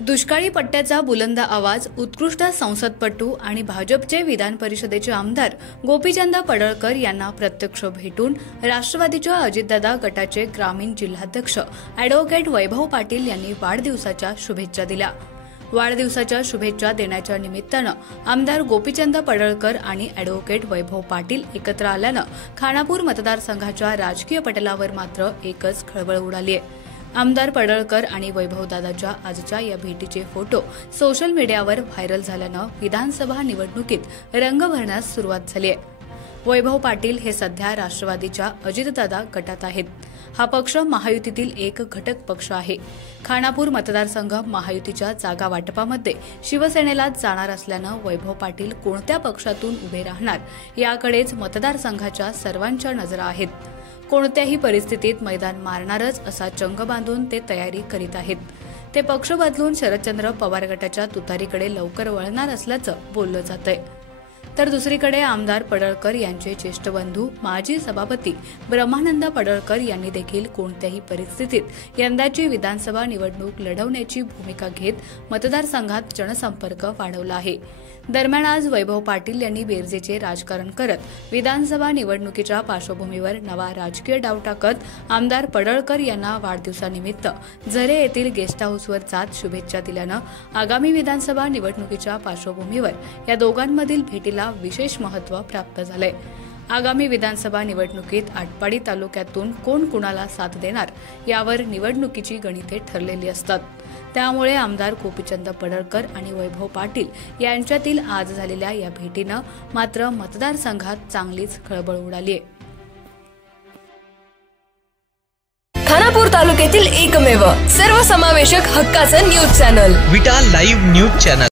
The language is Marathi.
दुष्काळी पट्ट्याचा बुलंद आवाज उत्कृष्ट संसदपटू आणि भाजपचे विधान परिषदेचे आमदार गोपीचंद पडळकर यांना प्रत्यक्ष भेटून राष्ट्रवादीच्या अजितदादा गटाचे ग्रामीण जिल्हाध्यक्ष अॅडव्होकेट वैभव पाटील यांनी वाढदिवसाच्या शुभेच्छा दिल्या। वाढदिवसाच्या शुभेच्छा देण्याच्या निमित्तानं आमदार गोपीचंद पडळकर आणि अॅडव्होकेट वैभव पाटील एकत्र आल्यानं खानापूर मतदारसंघाच्या राजकीय पटलावर मात्र एकच खळबळ उडाली आहे। आमदार पडळकर आणि वैभवदादाच्या आजच्या या भेटीचे फोटो सोशल मीडियावर व्हायरल झाल्यानं विधानसभा निवडणुकीत रंग भरण्यास सुरुवात झाली आहे। वैभव पाटील हे सध्या राष्ट्रवादीच्या अजितदादा गटात आहेत। हा पक्ष महायुतीतील एक घटक पक्ष आहे। खानापूर मतदारसंघ महायुतीच्या जागा वाटपामध्ये शिवसेनेला जाणार असल्यानं वैभव पाटील कोणत्या पक्षातून उभे राहणार याकडेच मतदारसंघाच्या सर्वांच्या नजरा आहेत। कोणत्याही परिस्थितीत मैदान मारणारच असा चंग बांधून ते तयारी करीत आहेत। ते पक्ष बदलून शरदचंद्र पवार गटाच्या तुतारीकडे लवकर वळणार असल्याचं बोललं जातंय। तर दुसरीकडे आमदार पडळकर यांचे ज्येष्ठ बंधू माजी सभापती ब्रह्मानंद पडळकर यांनी देखील कोणत्याही परिस्थितीत यंदाची विधानसभा निवडणूक लढवण्याची भूमिका घेत मतदारसंघात जनसंपर्क वाढवला आहे। दरम्यान आज वैभव पाटील यांनी बेरजेचे राजकारण करत विधानसभा निवडणुकीच्या पार्श्वभूमीवर नवा राजकीय डाव टाकत आमदार पडळकर यांना वाढदिवसानिमित्त झरे येथील गेस्ट हाऊसवर जात शुभेच्छा दिल्यानं आगामी विधानसभा निवडणुकीच्या पार्श्वभूमीवर या दोघांमधील भेटीला विशेष महत्त्व प्राप्त झालंय। आगामी विधानसभा निवडणुकीत आटपाडी तालुक्यातून कोण कुणाला साथ देणार यावर निवडणुकीची गणिते ठरलेली असतात। त्यामुळे आमदार गोपीचंद पडळकर आणि वैभव पाटील यांच्यातील आज झालेल्या या भेटीनं मात्र मतदारसंघात चांगलीच खळबळ उडाली आहे। खानापूर तालुक्यातील एकमेव सर्वसमावेशक हक्काचं न्यूज चॅनल विटा लाईव्ह न्यूज चॅनल।